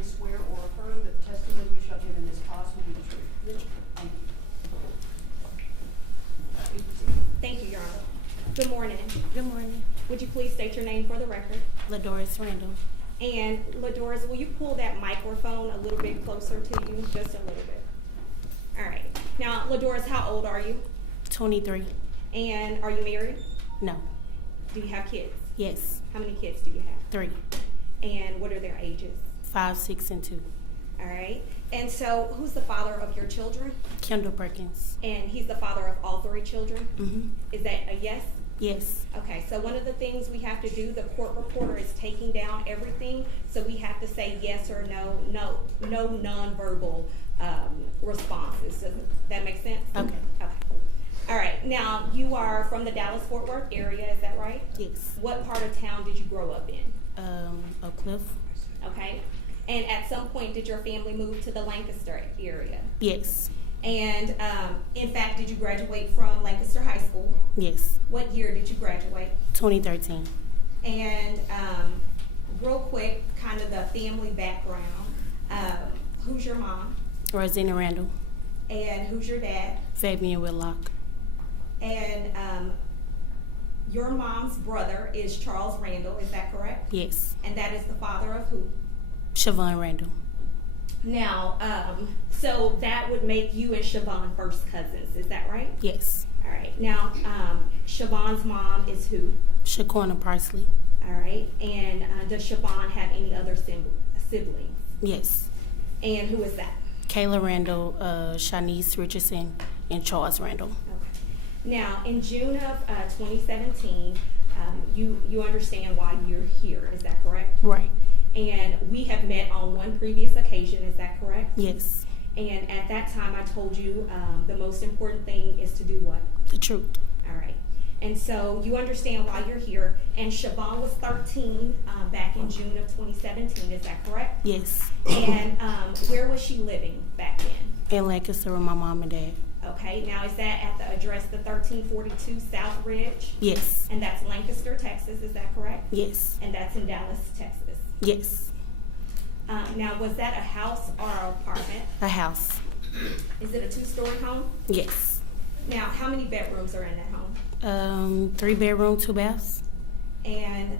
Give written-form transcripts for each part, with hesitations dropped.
solemnly swear or affirm that the testimony you shall give in this cause will be the truth? Thank you. Thank you, Your Honor. Good morning. Good morning. Would you please state your name for the record? Ledoris Randle. And Ledoris, will you pull that microphone a little bit closer to you? Just a little bit. All right. Now, Ledoris, how old are you? 23. And are you married? No. Do you have kids? Yes. How many kids do you have? 3. And what are their ages? 5, 6, and 2. All right. And so, who's the father of your children? Kendall Perkins. And he's the father of all 3 children? Mm-hmm. Is that a yes? Yes. Okay, so one of the things we have to do, the court reporter is taking down everything, so we have to say yes or no, no nonverbal responses. Does that make sense? Okay. Okay. All right, now you are from the Dallas-Fort Worth area, is that right? Yes. What part of town did you grow up in? Oak Cliff. Okay, and at some point did your family move to the Lancaster area? Yes. And in fact, did you graduate from Lancaster High School? Yes. What year did you graduate? 2013. And real quick, kind of the family background. Who's your mom? Rosina Randle. And who's your dad? Fabian Whitlock. And your mom's brother is Charles Randle, is that correct? Yes. And that is the father of who? Shavon Randle. Now, so that would make you and Shavon first cousins, is that right? Yes. All right. Now, Shavon's mom is who? Shaquana Parsley. All right. And does Shavon have any other siblings? Yes. And who is that? Kayla Randle, Shanice Richardson, and Charles Randle. Okay. Now, in June of 2017, you understand why you're here, is that correct? Right. And we have met on one previous occasion, is that correct? Yes. And at that time, I told you the most important thing is to do what? The truth. All right. And so you understand why you're here. And Shavon was 13 back in June of 2017, is that correct? Yes. And where was she living back then? In Lancaster with my mom and dad. Okay, now is that at the address, the 1342 South Ridge? Yes. And that's Lancaster, Texas, is that correct? Yes. And that's in Dallas, Texas. Yes. Now, was that a house or an apartment? A house. Is it a 2-story home? Yes. Now, how many bedrooms are in that home? 3 bedroom, 2 baths. And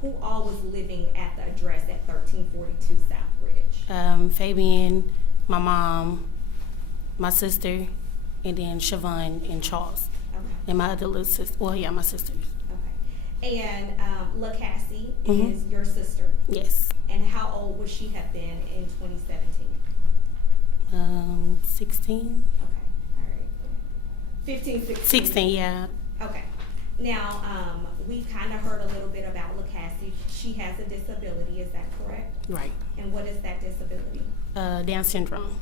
who all was living at the address at 1342 South Ridge? Fabian, my mom, my sister, and then Shavon and Charles. Okay. And my other little sister. Well, yeah, my sisters. Okay. And LaCassie Mhm. is your sister. Yes. And how old would she have been in 2017? 16. Okay. All right. 15, 16. 16, yeah. Okay. Now, we kind of heard a little bit about LaCassie. She has a disability, is that correct? Right. And what is that disability? Down syndrome.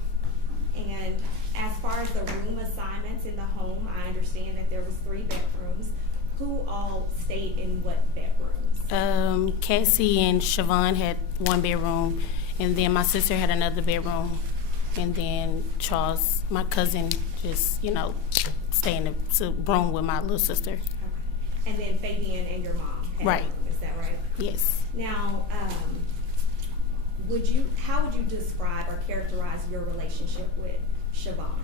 And as far as the room assignments in the home, I understand that there was 3 bedrooms. Who all stayed in what bedrooms? Cassie and Shavon had 1 bedroom, and then my sister had another bedroom, and then Charles, my cousin, just, stay in the room with my little sister. Okay. And then Fabian and your mom had Right. a room, is that right? Yes. Now, how would you describe or characterize your relationship with Shavon?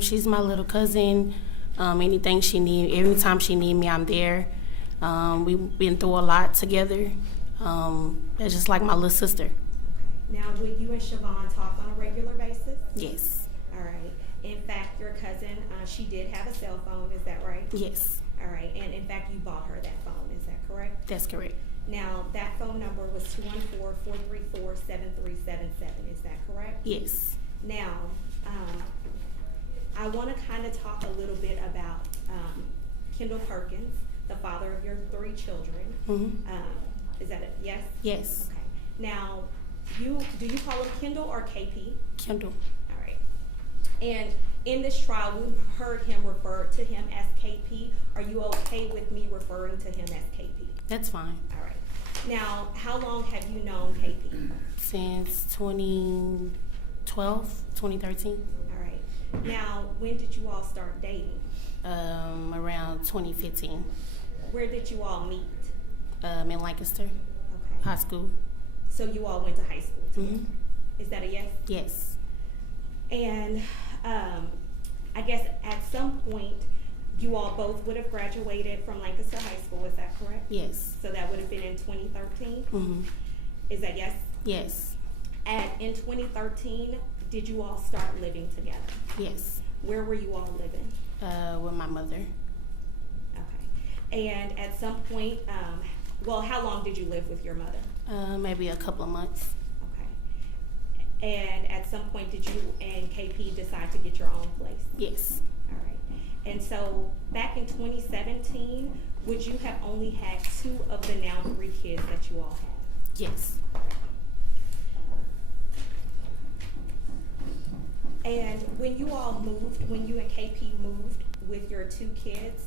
She's my little cousin. Anything she need, every time she need me, I'm there. We've been through a lot together. That's just like my little sister. Okay. Now, would you and Shavon talk on a regular basis? Yes. All right. In fact, your cousin, she did have a cell phone, is that right? Yes. All right. And in fact, you bought her that phone, is that correct? That's correct. Now, that phone number was 214-434-7377, is that correct? Yes. Now, I want to kind of talk a little bit about Kendall Perkins, the father of your 3 children. Mm-hmm. Is that it? Yes? Yes. Okay. Now, do you call him Kendall or KP? Kendall. All right. And in this trial, we heard him refer to him as KP. Are you okay with me referring to him as KP? That's fine. All right. Now, how long have you known KP? Since 2012, 2013. All right. Now, when did you all start dating? Around 2015. Where did you all meet? In Lancaster Okay. High School. So you all went to high school together? Mhm. Is that a yes? Yes. And I guess at some point, you all both would have graduated from Lancaster High School, is that correct? Yes. So that would have been in 2013? Mhm. Is that yes? Yes. In 2013, did you all start living together? Yes. Where were you all living? With my mother. Okay. And at some point, well, how long did you live with your mother? Maybe a couple of months. Okay. And at some point, did you and KP decide to get your own place? Yes. All right. And so back in 2017, would you have only had 2 of the now 3 kids that you all had? Yes. And when you all moved, when you and KP moved with your 2 kids,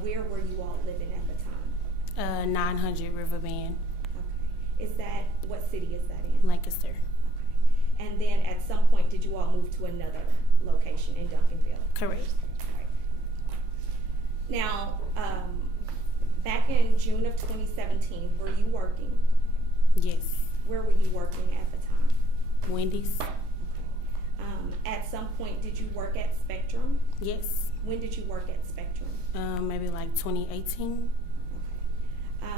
where were you all living at the time? 900 Riverbend, Okay. Is that, what city is that in? Lancaster. Okay. And then at some point, did you all move to another location in Duncanville? Correct. Right. Now, back in June of 2017, were you working? Yes. Where were you working at the time? Wendy's. Okay. At some point, did you work at Spectrum? Yes. When did you work at Spectrum? Maybe like 2018. Okay.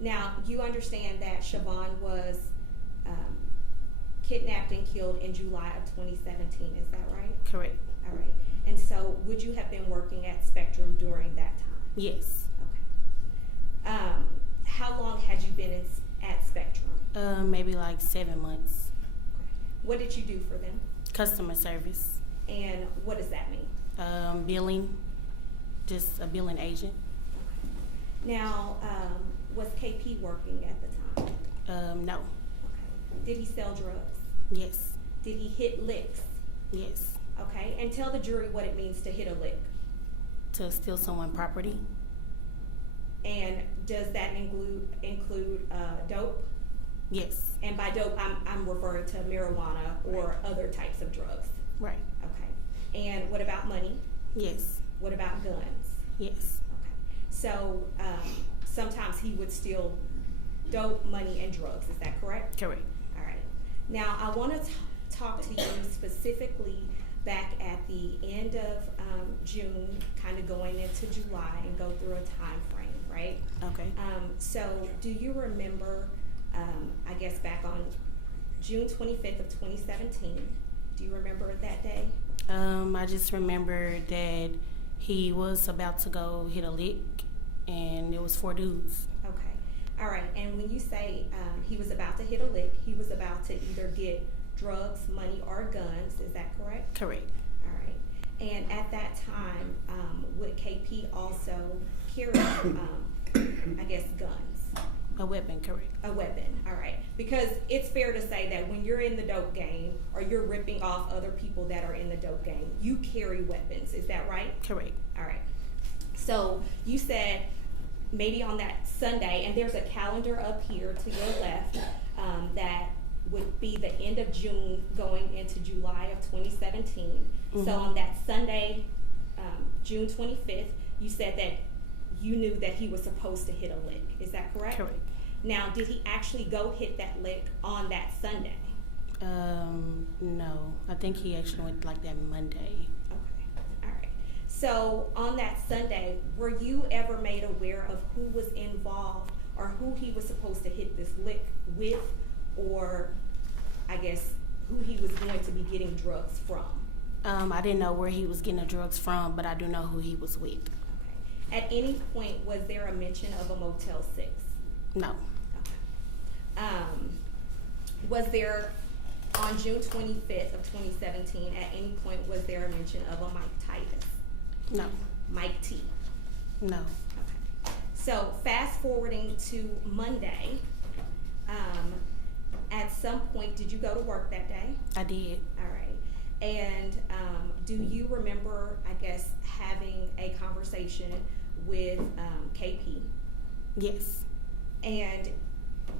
Now, you understand that Shavon was kidnapped and killed in July of 2017, is that right? Correct. All right. And so, would you have been working at Spectrum during that time? Yes. Okay. How long had you been at Spectrum? Maybe like 7 months. What did you do for them? Customer service. And what does that mean? Billing. Just a billing agent. Now, was KP working at the time? No. Okay. Did he sell drugs? Yes. Did he hit licks? Yes. Okay. And tell the jury what it means to hit a lick. To steal someone's property. And does that include dope? Yes. And by dope, I'm referring to marijuana or other types of drugs. Right. Okay. And what about money? Yes. What about guns? Yes. Okay. So sometimes he would steal dope, money, and drugs. Is that correct? Correct. All right. Now I want to talk to you specifically back at the end of June, kind of going into July, and go through a time frame, right? Okay. So do you remember, I guess back on June 25th of 2017, do you remember that day? I just remember that he was about to go hit a lick, and it was 4 dudes. Okay. All right. And when you say he was about to hit a lick, he was about to either get drugs, money, or guns. Is that correct? Correct. All right. And at that time, would KP also carry, I guess, guns? A weapon. Correct. A weapon. All right. Because it's fair to say that when you're in the dope game or you're ripping off other people that are in the dope game, you carry weapons. Is that right? Correct. All right. So you said maybe on that Sunday, and there's a calendar up here to your left that would be the end of June going into July of 2017. Mm-hmm. So on that Sunday, June 25th, you said that you knew that he was supposed to hit a lick. Is that correct? Correct. Now, did he actually go hit that lick on that Sunday? No. I think he actually went like that Monday. Okay. All right. So on that Sunday, were you ever made aware of who was involved or who he was supposed to hit this lick with, or I guess who he was going to be getting drugs from? I didn't know where he was getting the drugs from, but I do know who he was with. Okay. At any point, was there a mention of a Motel 6? No. Okay. Was there, on June 25th of 2017, at any point, was there a mention of a Mike Titus? No. Mike T? No. Okay. So fast forwarding to Monday, at some point, did you go to work that day? I did. All right. And do you remember, I guess, having a conversation with KP? Yes. And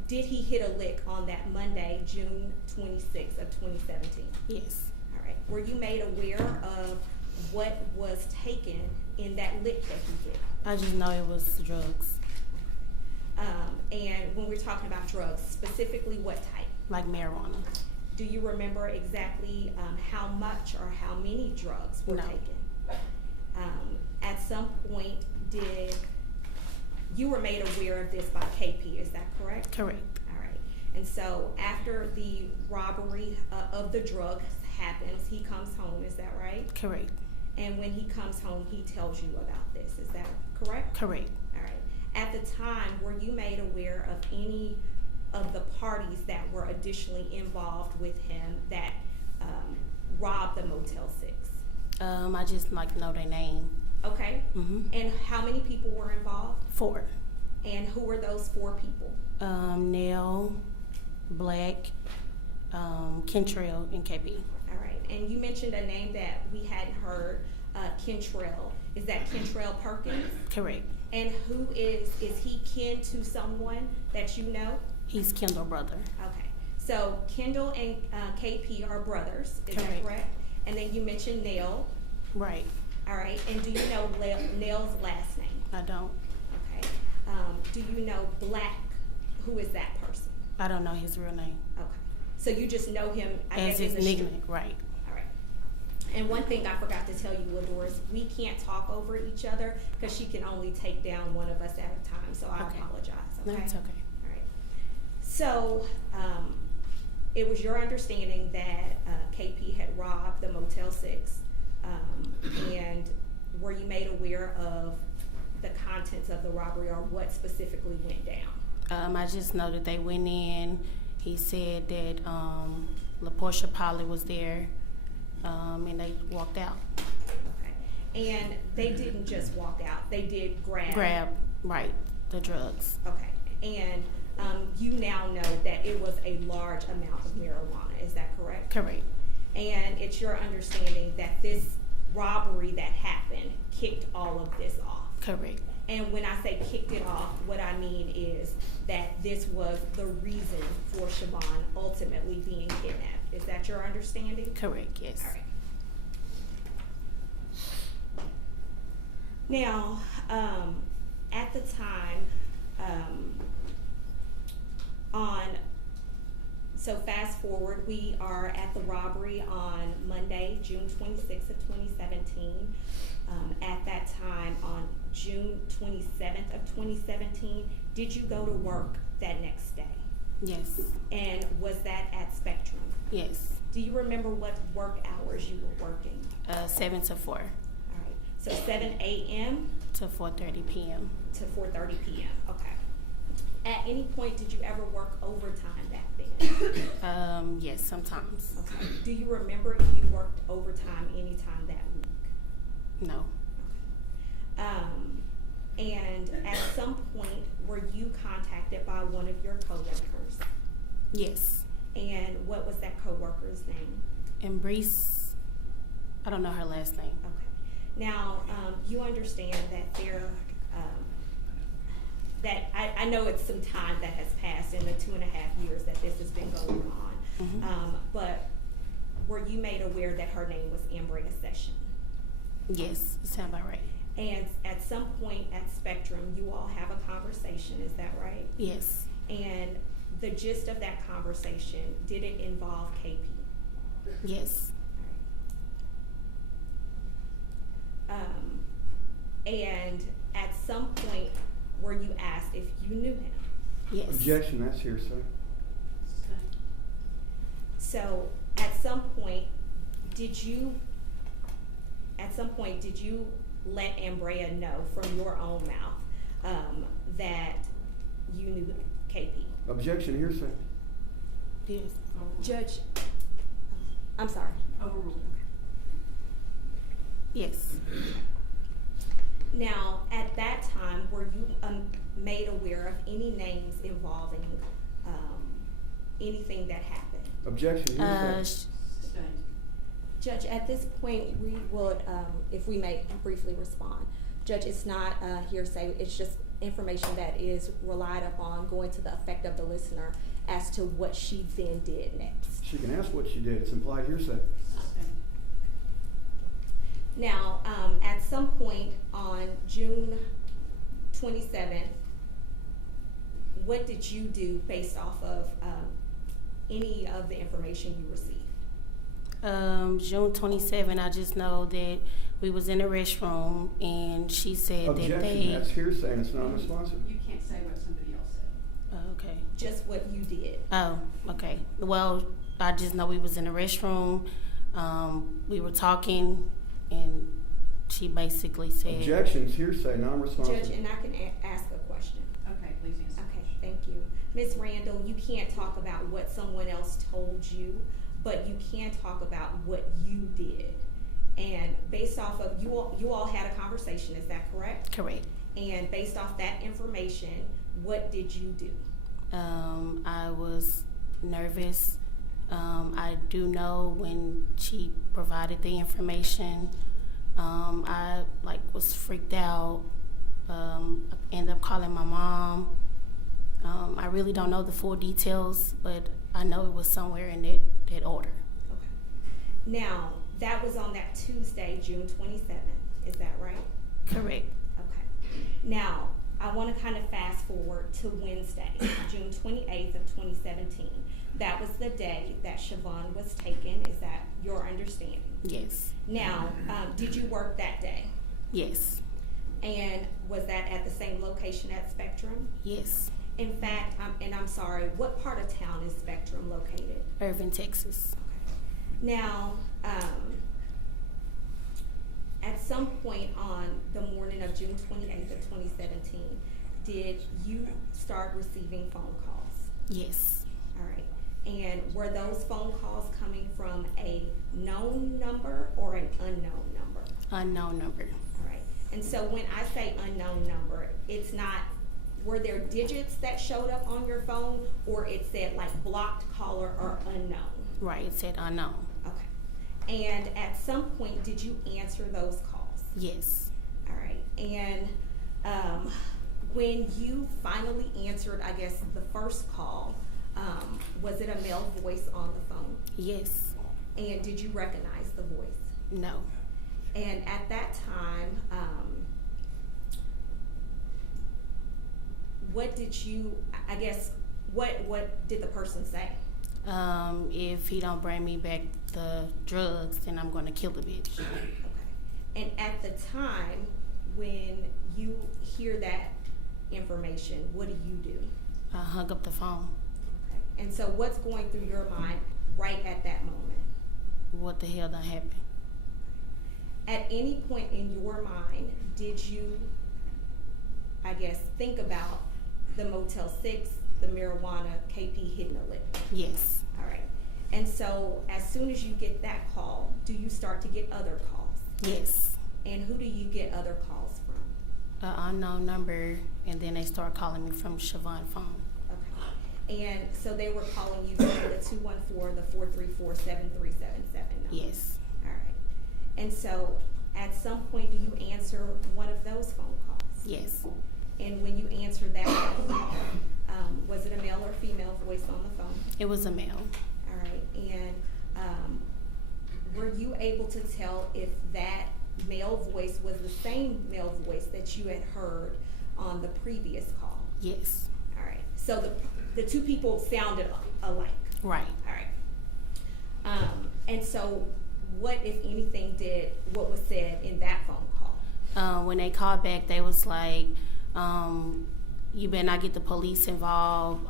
did he hit a lick on that Monday, June 26th of 2017? Yes. All right. Were you made aware of what was taken in that lick that he hit? I just know it was drugs. And when we're talking about drugs, specifically Specifically what type? like marijuana. Do you remember exactly how much or how many drugs were No. taken? At some point, you were made aware of this by KP, is that correct? Correct. All right. And so after the robbery of the drugs happens, he comes home, is that right? Correct. And when he comes home, he tells you about this, is that correct? Correct. All right. At the time, were you made aware of any of the parties that were additionally involved with him that robbed the Motel 6? I just like know their name. Okay. Mhm. And how many people were involved? 4. And who were those 4 people? Nell, Black, Kentrell, and KB. All right. And you mentioned a name that we hadn't heard, Kentrell. Is that Kentrell Perkins? Correct. And who is he kin to someone that you know? He's Kendall brother. Okay. So Kendall and KP are brothers, is that Correct. correct? And then you mentioned Nell. Right. All right. And do you know Nell's last name? I don't. Okay. Do you know Black? Who is that person? I don't know his real name. Okay. So you just know him, I As guess, his in the nickname. Right. All right. And one thing I forgot to tell you, Ledoris, we can't talk over each other because she can only take down one of us at a time. So I Okay. apologize. No, Okay. it's okay. All right. So it was your understanding that KP had robbed the Motel 6, and were you made aware of the contents of the robbery or what specifically went down? I just know that they went in. He said that LaPortia Polly was there, and they walked out. Okay. And they didn't just walk out; they did Grab, right, the drugs. Okay. And you now know that it was a large amount of marijuana. Is that correct? Correct. And it's your understanding that this robbery that happened kicked all of this off. Correct. And when I say kicked it off, what I mean is that this was the reason for Shavon ultimately being kidnapped. Is that your understanding? Correct, yes. All right. Now, at the time, so fast forward, we are at the robbery on Monday, June 26th of 2017. At that time, on June 27th of 2017, did you go to work that next day? Yes. And was that at Spectrum? Yes. Do you remember what work hours you were working? 7 to 4 All right, so 7 a.m. to 4:30 p.m. to 4:30 p.m. Okay. At any point, did you ever work overtime back then? Yes, sometimes. Okay. Do you remember if you worked overtime anytime that week? No. And at some point, were you contacted by one of your coworkers? Yes. And what was that coworker's name? Embrace. I don't know her last name. Okay. Now, you understand that I know it's some time that has passed in the 2.5 years that this has been going on. Mhm. But were you made aware that her name was Ambrea Session? Yes, sound about right. And at some point at Spectrum, you all have a conversation, is that right? Yes. And the gist of that conversation, did it involve KP? Yes. And at some point, were you asked if you knew him? Yes. Objection, that's hearsay. So at some point, did you let Ambrea know from your own mouth that you knew KP? Objection, hearsay. Yes. Judge, I'm sorry. Overruled. Yes. Now, at that time, were you made aware of any names involving anything that happened? Objection, hearsay. Sustained. Judge, at this point, we would, if we may briefly respond. Judge, it's not hearsay, it's just information that is relied upon going to the effect of the listener as to what she then did next. She can ask what she did. It's implied hearsay. Sustained. Now, at some point on June 27th, what did you do based off of any of the information you received? June 27, I just know that we was in the restroom and she said that Objection, they. that's hearsay and it's non-responsive. You can't say what somebody else said. Okay. Just what you did. Oh, okay. Well, I just know we was in the restroom. We were talking, and she basically said. Objections, hearsay, non-responsive. Judge, and I can ask a question. Okay, please answer. Okay, thank you. Ms. Randle, you can't talk about what someone else told you, but you can talk about what you did. And based off of, you all had a conversation, is that correct? Correct. And based off that information, what did you do? I was nervous. I do know when she provided the information, I was freaked out. I ended up calling my mom. I really don't know the full details, but I know it was somewhere in that order. Okay. Now, that was on that Tuesday, June 27th, is that right? Correct. Okay. Now, I want to kind of fast forward to Wednesday, June 28th of 2017. That was the day that Shavon was taken. Is that your understanding? Yes. Now, did you work that day? Yes. And was that at the same location at Spectrum? Yes. In fact, I'm sorry, what part of town is Spectrum located? Irving, Texas. Okay. Now, at some point on the morning of June 28th of 2017, did you start receiving phone calls? Yes. All right. And were those phone calls coming from a known number or an unknown number? Unknown number. All right. And so when I say unknown number, it's not, were there digits that showed up on your phone, or it said like blocked caller or unknown? Right, it said unknown. Okay. And at some point, did you answer those calls? Yes. All right. And when you finally answered, I guess, the first call, was it a male voice on the phone? Yes. And did you recognize the voice? No. And at that time, what did you, I guess, what did the person say? If he don't bring me back the drugs, then I'm gonna kill the bitch. Okay. And at the time, when you hear that information, what do you do? I hung up the phone. Okay. And so what's going through your mind right at that moment? What the hell done happened? At any point in your mind, did you, I guess, think about the Motel 6, the marijuana, KP hitting a lick? Yes. All right. And so as soon as you get that call, do you start to get other calls? Yes. And who do you get other calls from? An unknown number, and then they start calling me from Shavon phone. Okay. And so they were calling you from the 214, the 434, 7377 number? Yes. All right. And so at some point, do you answer one of those phone calls? Yes. And when you answered that phone call, was it a male or female voice on the phone? It was a male. All right. And were you able to tell if that male voice was the same male voice that you had heard on the previous call? Yes. All right. So the two people sounded alike. Right. All right. And so what, if anything, what was said in that phone call? When they called back, they was like, you better not get the police involved,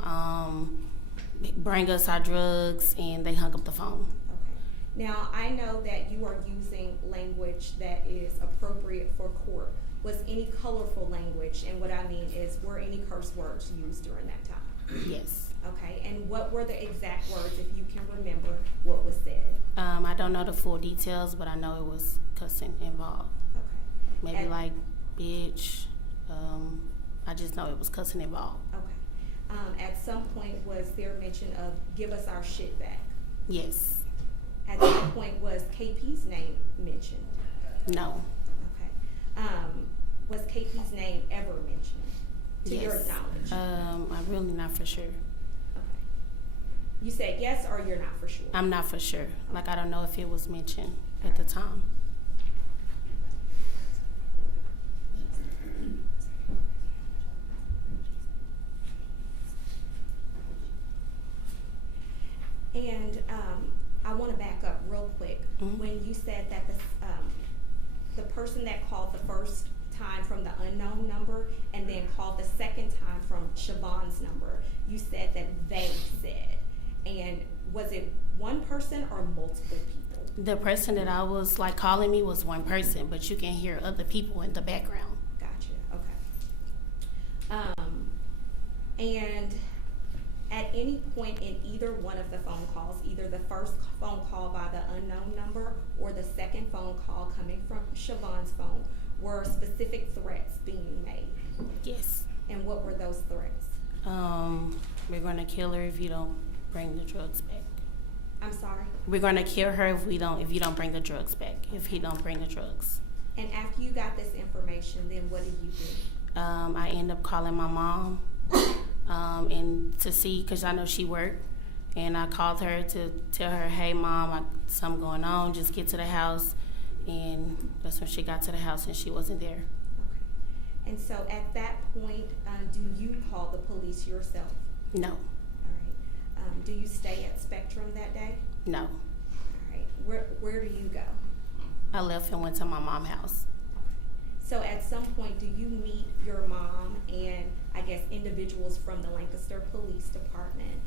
bring us our drugs, and they hung up the phone. Okay. Now, I know that you are using language that is appropriate for court. Was any colorful language, and what I mean is, were any curse words used during that time? Yes. Okay, and what were the exact words, if you can remember what was said? I don't know the full details, but I know it was cussing involved. Okay. Maybe like bitch. I just know it was cussing involved. Okay. At some point, was there mention of give us our shit back? Yes. At some point, was KP's name mentioned? No. Okay. Was KP's name ever mentioned, to Yes. your knowledge? I'm really not for sure. Okay. You said yes, or you're not for sure? I'm not for sure. Like, I don't know if it was mentioned at the time. And I want to back up real quick. Mhm. When you said that the person that called the first time from the unknown number and then called the second time from Shavon's number, you said that they said. And was it one person or multiple people? The person that I was like calling me was one person, but you can hear other people in the background. Gotcha. Okay. And at any point in either one of the phone calls, either the first phone call by the unknown number or the second phone call coming from Shavon's phone, were specific threats being made? Yes. And what were those threats? We're gonna kill her if you don't bring the drugs back. I'm sorry? We're gonna kill her if you don't bring the drugs back. If he don't bring the drugs. And after you got this information, then what did you do? I end up calling my mom, and to see, cause I know she worked, and I called her to tell her, hey mom, something going on, just get to the house. And that's when she got to the house and she wasn't there. Okay. And so at that point, do you call the police yourself? No. All right. Do you stay at Spectrum that day? No. All right. Where do you go? I left and went to my mom's house. So at some point, do you meet your mom and I guess individuals from the Lancaster Police Department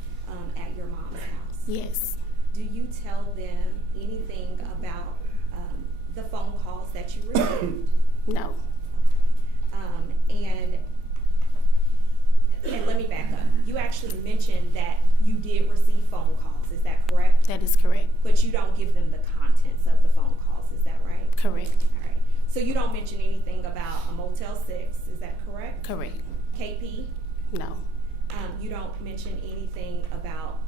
at your mom's house? Yes. Do you tell them anything about the phone calls that you received? No. And let me back up. You actually mentioned that you did receive phone calls. Is that correct? That is correct. But you don't give them the contents of the phone calls. Is that right? Correct. All right. So you don't mention anything about a Motel 6. Is that correct? Correct. KP? No. You don't mention anything about,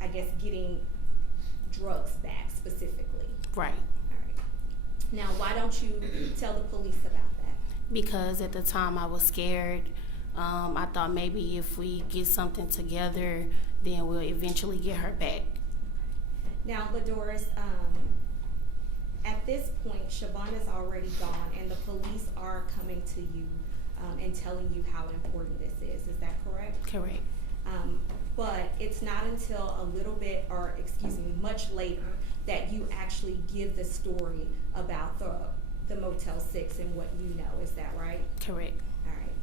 I guess, getting drugs back specifically. Right. All right. Now, why don't you tell the police about that? Because at the time I was scared. I thought maybe if we get something together, then we'll eventually get her back. Now, Ledoris, at this point, Shavon is already gone, and the police are coming to you and telling you how important this is. Is that correct? Correct. But it's not until a little bit, or excuse me, much later, that you actually give the story about the Motel 6 and what you know. Is that right? Correct. All right.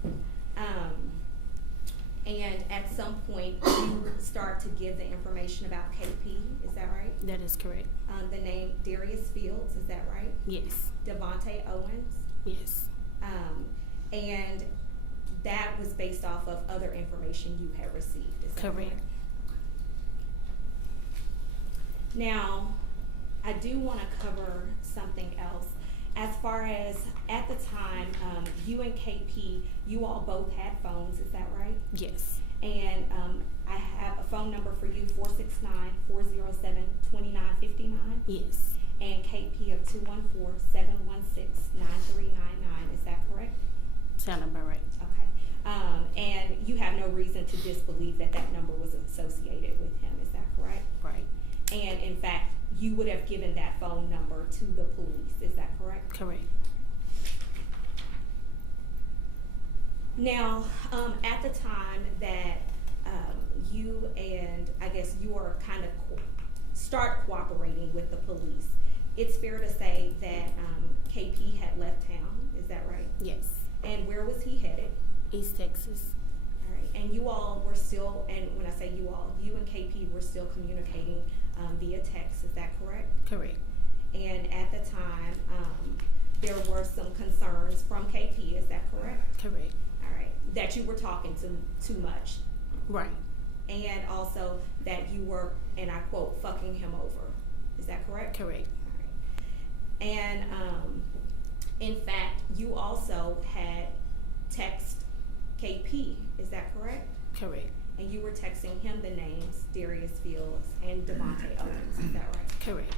And at some point, you start to give the information about KP. Is that right? That is correct. The name Darius Fields. Is that right? Yes. Devontae Owens. Yes. And that was based off of other information you had received. Is that Correct. Now, I do want to cover something else. As far as at the time, you and KP, you all both had phones. Is that right? Yes. And I have a phone number for you, 469-407-2959. Yes. And KP of 214-716-9399. Is that correct? Sound about right. Okay. And you have no reason to disbelieve that that number was associated with him. Is that correct? Right. And in fact, you would have given that phone number to the police. Is that correct? Correct. Now, at the time that you and I guess you are kind of start cooperating with the police, it's fair to say that KP had left town. Is that right? Yes. And where was he headed? East Texas. All right. And you all were still, and when I say you all, you and KP were still communicating via text. Is that correct? Correct. And at the time, there were some concerns from KP. Is that correct? Correct. All right. That you were talking too much. Right. And also that you were, and I quote, fucking him over. Is that correct? Correct. All right. And in fact, you also had text KP. Is that correct? Correct. And you were texting him the names Darius Fields and Devontae Owens. Is that right? Correct.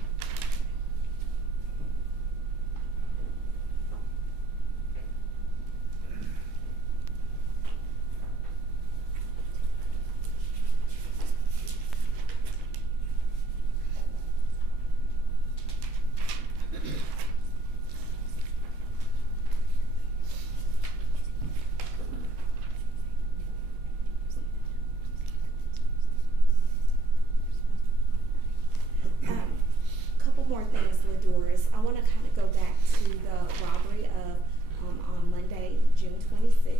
go back to the robbery of, on Monday, June 26th.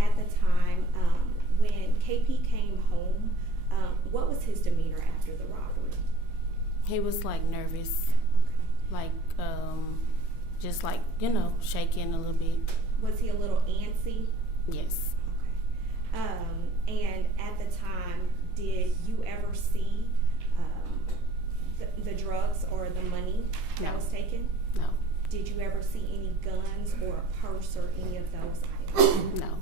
At the time, when KP came home, what was his demeanor after the robbery? He was like nervous, Okay. like just like, shaking a little bit. Was he a little antsy? Yes. Okay. And at the time, did you ever see the drugs or the money that No. was taken? No. Did you ever see any guns or a purse or any of those items? No.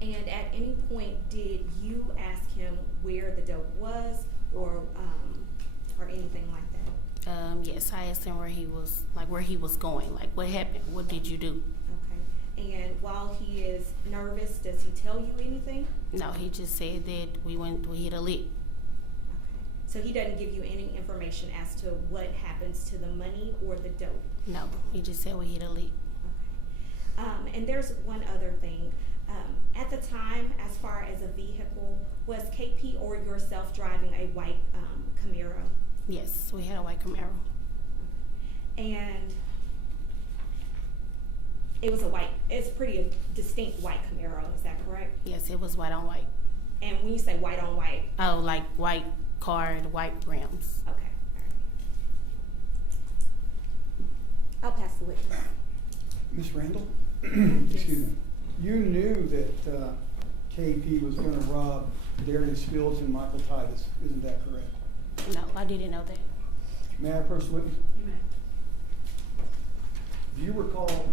And at any point, did you ask him where the dope was, or anything like that? Yes, I asked him where he was going, like what happened, what did you do? Okay. And while he is nervous, does he tell you anything? No, he just said that we hit a lick. Okay. So he doesn't give you any information as to what happens to the money or the dope? No, he just said we hit a lick. Okay. And there's one other thing. At the time, as far as a vehicle, was KP or yourself driving a white Camaro? Yes, we had a white Camaro. And it was it's pretty distinct white Camaro, is that correct? Yes, it was white on white. And when you say white on white? Oh, like white car and white rims. Okay, all right. I'll pass the witness. Ms. Randle? Excuse me. You knew that KP was going to rob Darius Fields and Michael Titus, isn't that correct? No, I didn't know that. May I approach the witness? You may. Do you recall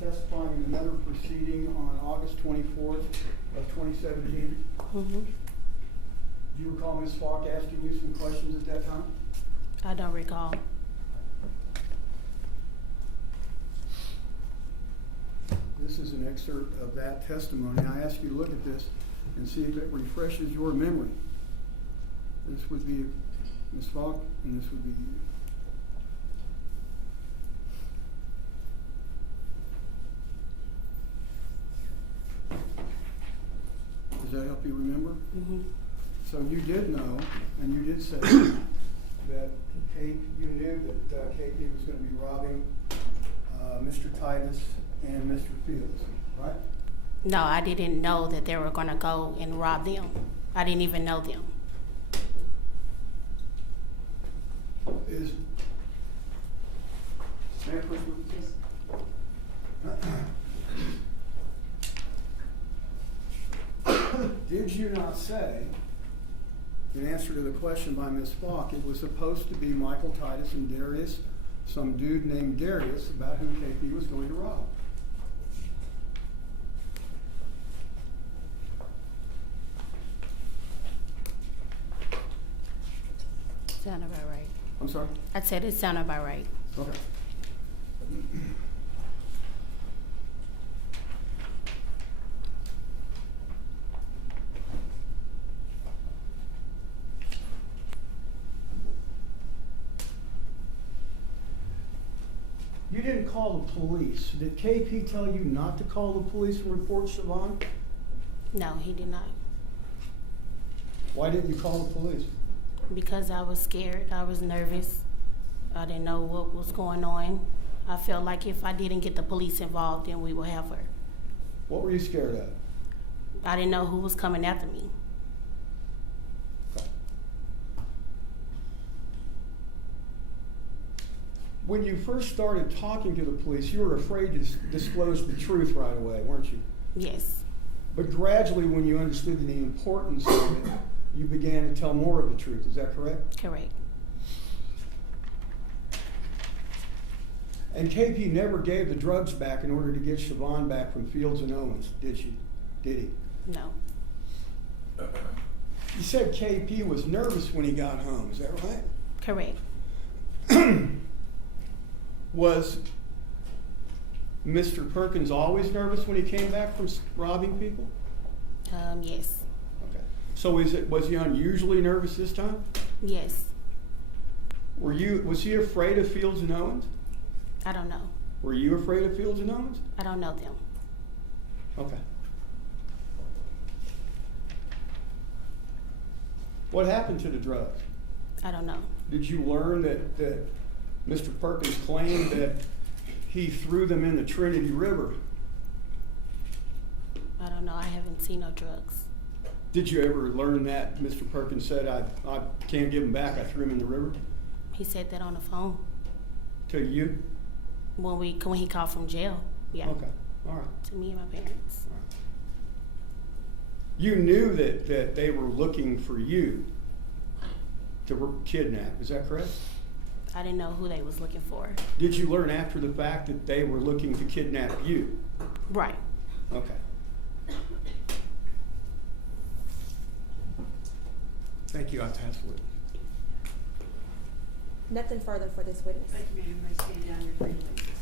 testifying in another proceeding on August 24th of 2017? Mm-hmm. Do you recall Ms. Falk asking you some questions at that time? I don't recall. This is an excerpt of that testimony. I ask you to look at this and see if it refreshes your memory. This would be Ms. Falk, and this would be you. Does that help you remember? Mm-hmm. So you did know, and you did say that you knew that KP was going to be robbing Mr. Titus and Mr. Fields, right? No, I didn't know that they were going to go and rob them. I didn't even know them. May I please move this? Did you not say, in answer to the question by Ms. Falk, it was supposed to be Michael Titus and Darius, some dude named Darius, about who KP was going to rob? Sounded about right. I'm sorry? I said it sounded about right. Okay. You didn't call the police. Did KP tell you not to call the police and report Shavon? No, he did not. Why didn't you call the police? Because I was scared. I was nervous. I didn't know what was going on. I felt like if I didn't get the police involved, then we would have her. What were you scared of? I didn't know who was coming after me. Okay. When you first started talking to the police, you were afraid to disclose the truth right away, weren't you? Yes. But gradually, when you understood the importance of it, you began to tell more of the truth. Is that correct? Correct. And KP never gave the drugs back in order to get Shavon back from Fields and Owens, did she? Did he? No. You said KP was nervous when he got home. Is that right? Correct. Was Mr. Perkins always nervous when he came back from robbing people? Yes. Okay. So was he unusually nervous this time? Yes. Was he afraid of Fields and Owens? I don't know. Were you afraid of Fields and Owens? I don't know them. Okay. What happened to the drugs? I don't know. Did you learn that Mr. Perkins claimed that he threw them in the Trinity River? I don't know. I haven't seen no drugs. Did you ever learn that Mr. Perkins said, I can't give them back, I threw them in the river? He said that on the phone To you? when he called from jail. Yeah. Okay, all right. To me and my parents. All right. You knew that they were looking for you to kidnap, is that correct? I didn't know who they was looking for. Did you learn after the fact that they were looking to kidnap you? Right. Okay. Thank you, I pass the witness. Nothing further for this witness. Thank you, ma'am. You may stand down. You're free to leave.